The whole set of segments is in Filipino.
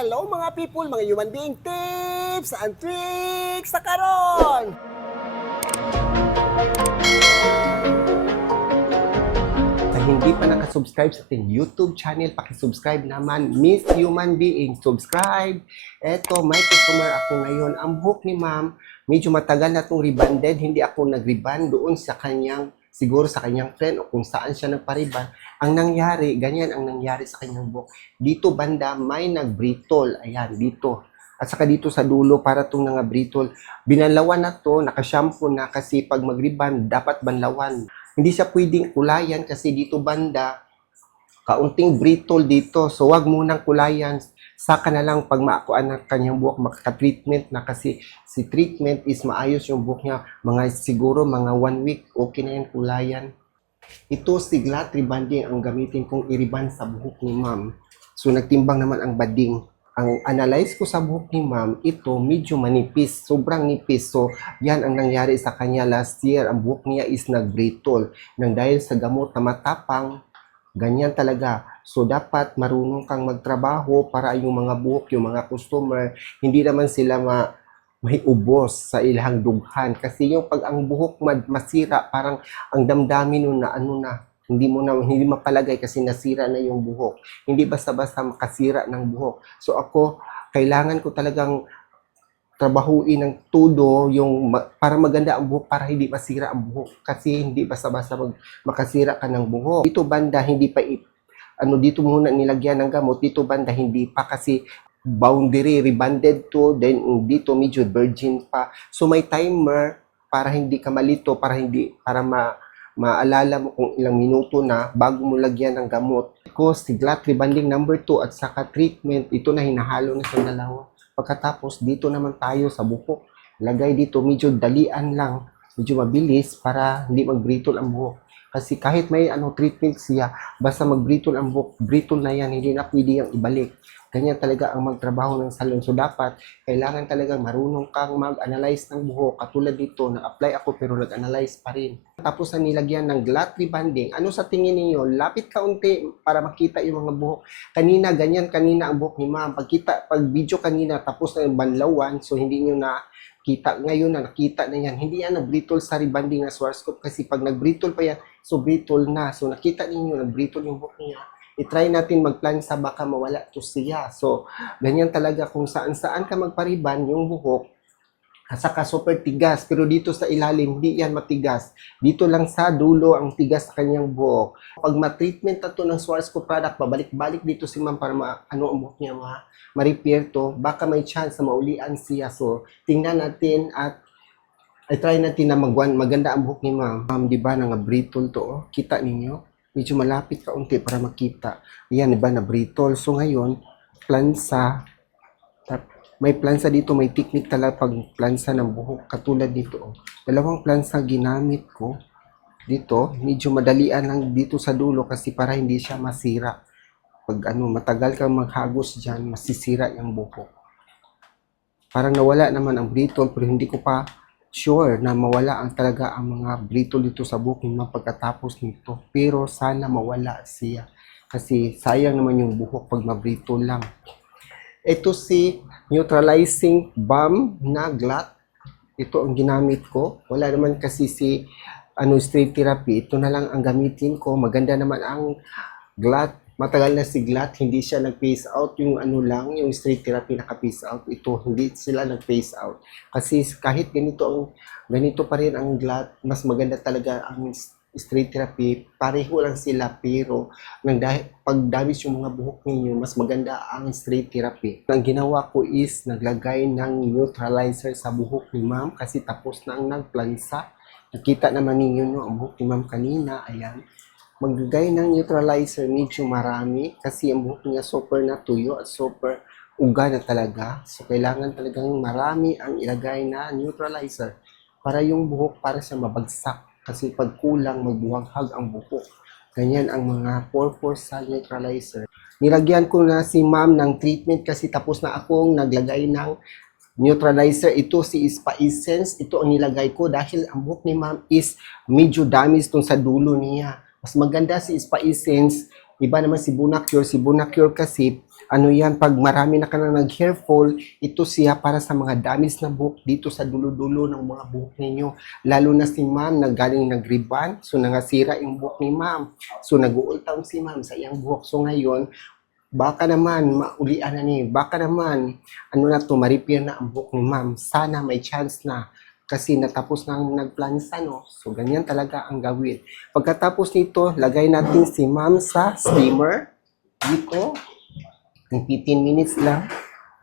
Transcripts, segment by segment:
Hello mga people, mga human being tips and tricks sa karon. Sa hindi pa nakasubscribe sa ating YouTube channel, pakisubscribe naman. Miss Human Being, subscribe. Eto, may customer ako ngayon. Ang buhok ni ma'am, medyo matagal na itong rebanded. Hindi ako nag-reband doon sa kanyang, siguro sa kanyang friend o kung saan siya nagpa-reband. Ang nangyari, ganyan ang nangyari sa kanyang buhok. Dito banda, may nag-brittle. Ayan, dito. At saka dito sa dulo, para itong brittle. Binalawan na to, nakashampoo na kasi pag mag-reband, dapat banlawan. Hindi siya pwedeng kulayan kasi dito banda, kaunting brittle dito. So, wag munang kulayan. Saka na lang pag maakuan ng kanyang buhok, makaka-treatment na kasi si treatment is maayos yung buhok niya. Siguro mga 1 week, okay na yan kulayan. Ito si Glad Rebanding ang gamitin kong i-reband sa buhok ni ma'am. So, nagtimbang naman ang bading. Ang analyze ko sa buhok ni ma'am, ito medyo manipis, sobrang nipis. So, yan ang nangyari sa kanya last year. Ang buhok niya is nag-brittle. Nang dahil sa gamot na matapang, ganyan talaga. So, dapat marunong kang magtrabaho para yung mga buhok, yung mga customer, hindi naman sila may ubos sa ilang dughan. Kasi yung pag ang buhok masira, parang ang damdamin nun na ano na, hindi mapalagay kasi nasira na yung buhok. Hindi basta-basta makasira ng buhok. So ako, kailangan ko talagang trabahuin ng todo yung para maganda ang buhok, para hindi masira ang buhok. Kasi hindi basta-basta makasira ka ng buhok. Dito banda, hindi pa dito muna nilagyan ng gamot. Dito banda, hindi pa kasi boundary, rebanded to, then dito medyo virgin pa. So may timer para hindi ka malito, para maalala mo kung ilang minuto na bago mo lagyan ng gamot. Because si Glad Rebanding number 2 at saka treatment, ito na hinahalo na sa dalawa. Pagkatapos dito naman tayo sa buhok. Lagay dito, medyo dalian lang, medyo mabilis para hindi mag-brittle ang buhok. Kasi kahit may treatment siya, basta mag-brittle ang buhok, brittle na yan, hindi na pwede yung ibalik. Ganyan talaga ang magtrabaho ng salon. So dapat, kailangan talaga marunong kang mag-analyze ng buhok. Katulad dito, nag-apply ako pero nag-analyze pa rin. Tapos na nilagyan ng Glad Rebanding. Ano sa tingin niyo? Lapit kaunti para makita yung mga buhok. Kanina ang buhok ni ma'am. Pag video kanina, tapos na yung banlawan, so hindi niyo na kita. Ngayon na nakita na yan. Hindi yan nag-brittle sa rebanding na Schwarzkopf kasi pag nag-brittle pa yan, so brittle na. So nakita ninyo, nag-brittle yung buhok niya. I-try natin magplansa, baka mawala to siya. So, ganyan talaga kung saan-saan ka magpariban yung buhok, saka super tigas. Pero dito sa ilalim, hindi yan matigas. Dito lang sa dulo ang tigas sa kanyang buhok. Pag ma-treatment na to ng Schwarzkopf product, pabalik-balik dito si ma'am para ang buhok niya ma-repair to, baka may chance na maulian siya. So, tingnan natin at i-try natin na maganda ang buhok ni ma'am. Ma'am, di ba, brittle to, oh. Kita ninyo? Medyo malapit kaunti para makita. Yan, diba, na brittle. So, ngayon, plansa. May plansa dito, may technique talaga pag plansa ng buhok. Katulad dito, oh. Dalawang plansa ginamit ko. Dito, medyo madalian lang dito sa dulo kasi para hindi siya masira. Pag matagal kang maghagos dyan, masisira yung buhok. Parang nawala naman ang brittle pero hindi ko pa sure na mawala talaga ang mga brittle dito sa buhok ni ma'am pagkatapos nito. Pero sana mawala siya. Kasi sayang naman yung buhok pag mabrittle lang. Ito si neutralizing balm na Glad. Ito ang ginamit ko. Wala naman kasi si straight therapy. Ito na lang ang gamitin ko. Maganda naman ang Glad. Matagal na si Glad, hindi siya nag-phase out. Yung yung straight therapy naka-phase out. Ito, hindi sila nag-phase out. Kasi kahit ganito pa rin ang Glad, mas maganda talaga ang straight therapy. Pareho lang sila, pero pag damage yung mga buhok ninyo, mas maganda ang straight therapy. Ang ginawa ko is, naglagay ng neutralizer sa buhok ni ma'am kasi tapos na ang nagplansa. Nakita naman ninyo ang buhok ni ma'am kanina, ayan. Maglagay ng neutralizer medyo marami kasi ang buhok niya super natuyo at super uga na talaga. So, kailangan talagang marami ang ilagay na neutralizer para yung buhok para siya mabagsak. Kasi pag kulang, magbuhaghag ang buhok. Ganyan ang mga purpose sa neutralizer. Nilagyan ko na si ma'am ng treatment kasi tapos na akong naglagay ng neutralizer. Ito si Spa Essence. Ito ang nilagay ko dahil ang buhok ni ma'am is medyo damage sa dulo niya. Mas maganda si Spa Essence. Iba naman si Bonacure. Si Bonacure kasi Ano yan, pag marami na ka na nag-hair fall, ito siya para sa mga damage na buhok dito sa dulo-dulo ng mga buhok ninyo. Lalo na si ma'am, nagaling nag-ribbon, so nangasira yung buhok ni ma'am. So nag-uultaw si ma'am sa iyang buhok. So ngayon, baka naman maulian na ni, baka naman ano na to, ma-repair na ang buhok ni ma'am. Sana may chance na kasi natapos na ang nagplansa, no? So ganyan talaga ang gawin. Pagkatapos nito, lagay natin si ma'am sa steamer dito. Ng 15 minutes lang.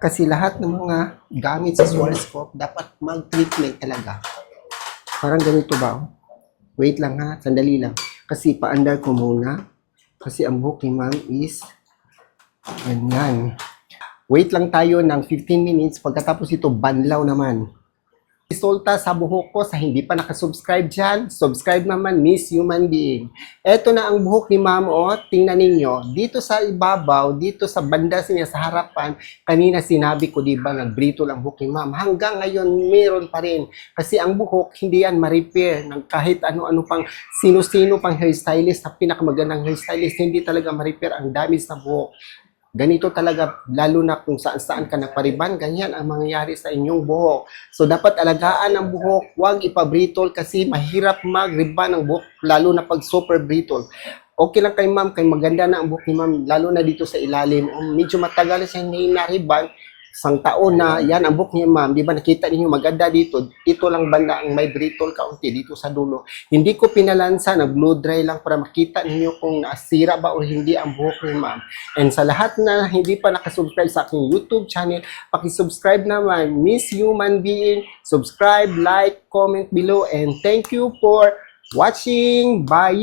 Kasi lahat ng mga gamit sa Swarovski dapat mag-treatment talaga. Parang ganito ba? Wait lang ha, sandali lang. Kasi pa-under ko muna. Kasi ang buhok ni ma'am is ganyan. Wait lang tayo ng 15 minutes. Pagkatapos ito, banlaw naman. Resulta sa buhok ko sa hindi pa nakasubscribe dyan. Subscribe naman, Miss Human Being. Ito na ang buhok ni ma'am, o. Tingnan ninyo. Dito sa ibabaw, dito sa banda niya sa harapan, kanina sinabi ko, di ba, nagbritol ang buhok ni ma'am. Hanggang ngayon, meron pa rin. Kasi ang buhok, hindi yan ma-repair ng kahit ano-ano pang sino-sino pang hairstylist, na pinakamagandang hairstylist, hindi talaga ma-repair ang damage na buhok. Ganito talaga, lalo na kung saan-saan ka nagpariban, ganyan ang mangyayari sa inyong buhok. So, dapat alagaan ang buhok, huwag ipabritol kasi mahirap mag-riban ang buhok, lalo na pag super brittle. Okay lang kay ma'am, kay maganda na ang buhok ni ma'am, lalo na dito sa ilalim. Medyo matagal na siya hindi na-riban, isang taon na, yan ang buhok niya ma'am, di ba nakita niyo maganda dito, ito lang banda ang may brittle kaunti dito sa dulo. Hindi ko pinalansa, na blow dry lang para makita niyo kung nasira ba o hindi ang buhok ni ma'am. And sa lahat na hindi pa nakasubscribe sa aking YouTube channel, pakisubscribe naman, Miss Human Being, subscribe, like, comment below, and thank you for watching. Bye!